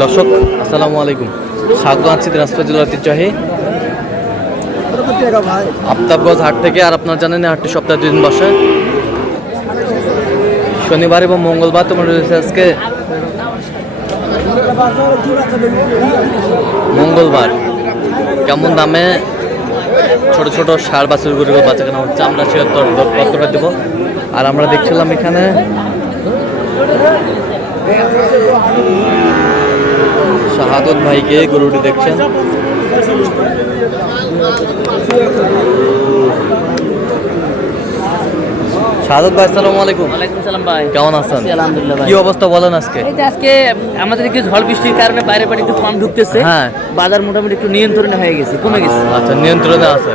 দর্শক আসসালামু আলাইকুম, স্বাগত আছি দিনাজপুর জেলার ঐতিহ্যবাহী আফতাবগঞ্জ হাট থেকে। আর আপনারা জানেন হাটটি সপ্তাহে 2 দিন বসে, শনিবার এবং মঙ্গলবার। তোমার রয়েছে আজকে মঙ্গলবার। কেমন দামে ছোট ছোট ষাঁড় বাছুরগুলো বাচ্চা কেনা হচ্ছে আমরা সে তথ্যটা দেবো। আর আমরা দেখছিলাম এখানে শাহাদত ভাইকে গরুটি দেখছেন। শাহাদত ভাই আসসালামু আলাইকুম। ওয়ালাইকুম সালাম ভাই, কেমন আছেন? আলহামদুলিল্লাহ ভাই। কি অবস্থা বলেন আজকে? এই যে আজকে আমাদের একটু ঝড় বৃষ্টির কারণে বাইরে পানি একটু কম ঢুকতেছে। হ্যাঁ, বাজার মোটামুটি একটু নিয়ন্ত্রণে হয়ে গেছে, কমে গেছে। আচ্ছা, নিয়ন্ত্রণে আছে।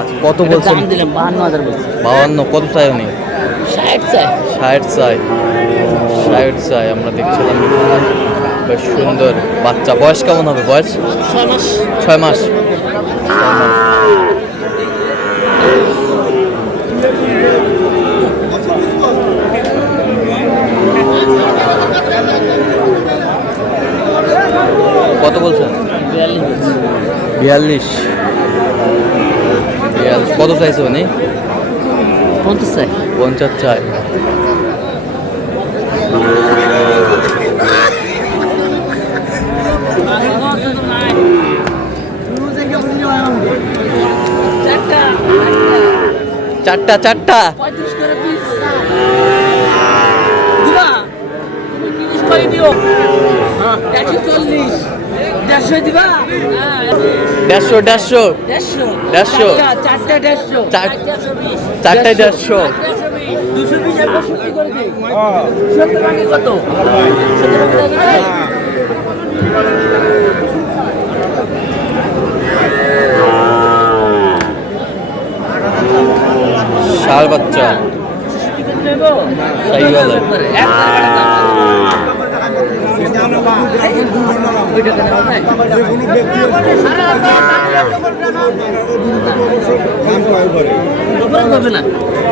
আচ্ছা, কত বলছেন? দাম দিলাম 52,000 বলছি। 52। কত চাই উনি? 60 চাই। 60 চাই। 60 চাই। আমরা দেখছিলাম এখানে বেশ সুন্দর বাচ্চা। বয়স কেমন হবে? বয়স 6 মাস। 6 মাস। কত বলছেন? 42। কত চাইছে উনি? 50 চাই। 50 চাই। চারটা 35 করে পিস দিবা। 30 করে দিও। 140 150 দিবা। 150। 150 চারটা 150 চারটায় 150। 220 আর 70 করে দিই। 70 বাকি কত? 70 বাকি দেবে। ষাঁড় বাচ্চা সাইওয়ালা।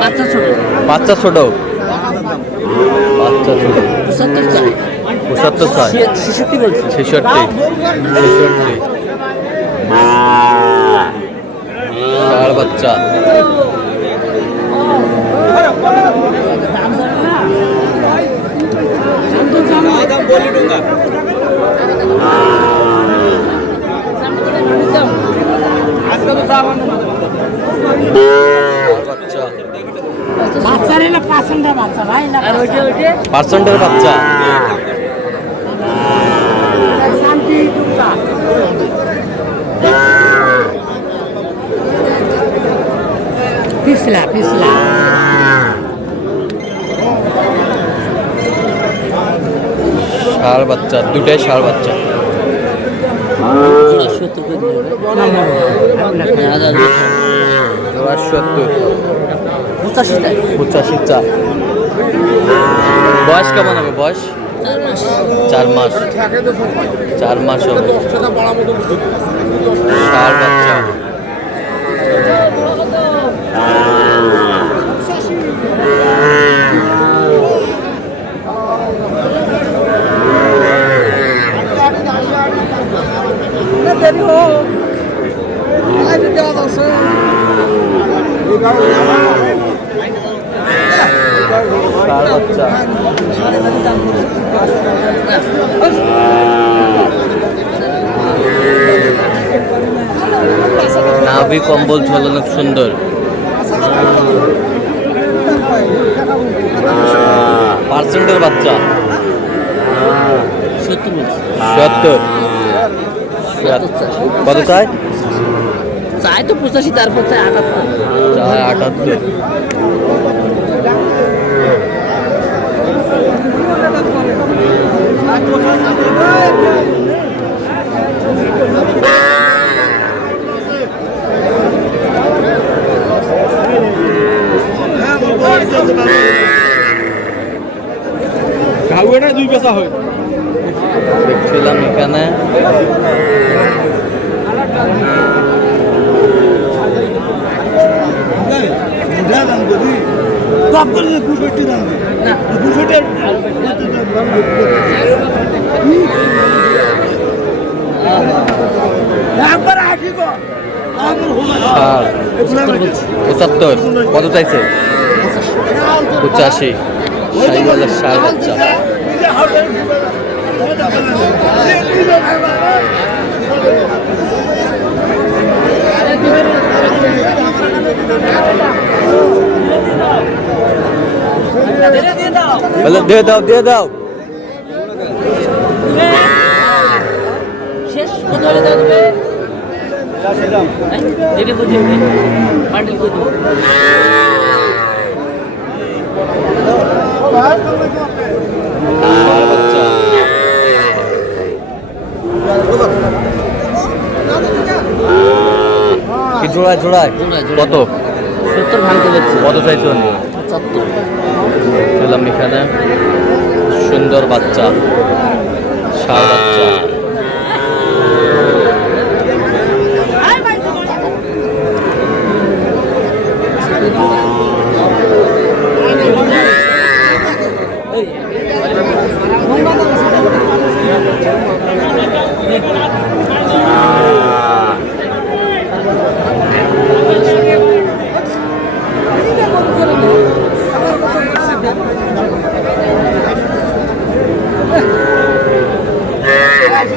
বাচ্চা ছোট। 75 চাই। 75 চাই। 66 বলছি। 66। ষাঁড় বাচ্চা। পার্সেন্টের বাচ্চা। পিছলা ষাঁড় বাচ্চা, দুটাই ষাঁড় বাচ্চা। 70 করে দিও। 70। 85 চাই। 85 চা। বয়স কেমন হবে? বয়স 4 মাস। 4 মাস হবে। ষাঁড় বাচ্চা। নাভি কম্বল ঝোলানো সুন্দর। পার্সেন্টের বাচ্চা। 70। কত চাই? চাই তো 85, তারপর চাই 78। চাই 78। দেখছিলাম এখানে ষাট, 75, কত চাইছে? 85, শাহিওয়ালের ষাঁড় বাচ্চা। বলে দিয়ে দাও দিয়ে দাও। শেষ কত হলে দাও দেবে? দেখে বুঝি বান্ডিল করে দেবো। ষাঁড় বাচ্চা। কি জোড়ায় জোড়ায় কত? 70 ভাঙতে পারছি। কত চাইছো? 75। পেলাম এখানে সুন্দর বাচ্চা, ষাঁড় বাচ্চা।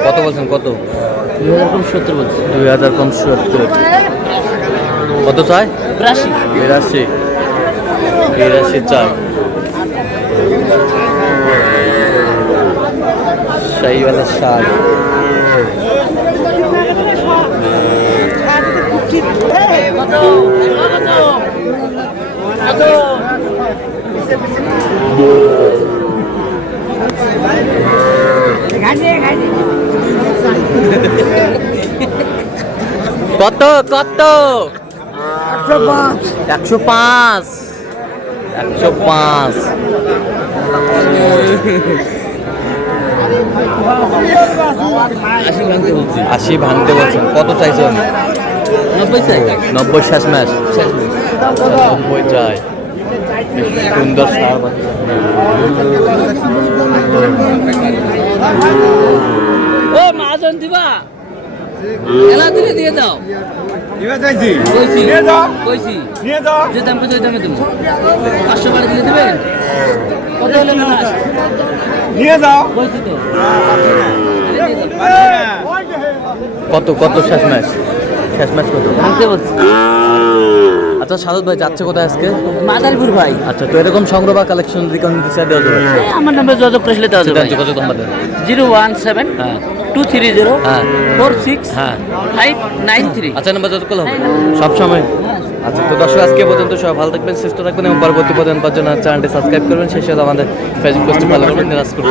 কত বলছেন কত? 2000 কম 70 বলছি। 2000 কম 70। কত চাই? 82। 82, 82 চাই। শাহিওয়ালের ষাঁড়। কত? কত? কত কত? 105, 105। ভাঙতে বলছি। 80 ভাঙতে বলছেন, কত চাইছেন? 90 চাই। 90 শেষ ম্যাচ। 90 চাই। বেশ সুন্দর ষাঁড় বাচ্চা। ও মাজন দিবা? এলা দিলে দিয়ে দাও। দিবা চাইছি কইছি। নিয়ে যাও কইছি। নিয়ে যাও যে দাম কত দামে দেবো? 500 বাড়ি দিলে দেবেন? কত হলে না? নিয়ে যাও কইছি তো। কত কত শেষ ম্যাচ? শেষ ম্যাচ কত? ভাঙতে বলছি। আচ্ছা সাদত ভাই যাচ্ছে কোথায় আজকে? মাদারীপুর ভাই। আচ্ছা তো এরকম সংগ্রহ বা কালেকশন দিতে দেওয়া যাবে? আমার নাম্বার যোগাযোগ করে দেওয়া যাবে। যোগাযোগ আমাদের। 017 হ্যাঁ 230 হ্যাঁ 46 হ্যাঁ। 593। আচ্ছা নাম্বার যোগাযোগ করলে হবে সবসময়। আচ্ছা তো দর্শক আজকে পর্যন্ত সবাই ভালো থাকবেন, সুস্থ থাকবেন এবং পরবর্তী পর্যন্ত চ্যানেলটি সাবস্ক্রাইব করবেন। সেই সাথে আমাদের ফেসবুক পেজটি ফলো করবেন। দিনাজপুর।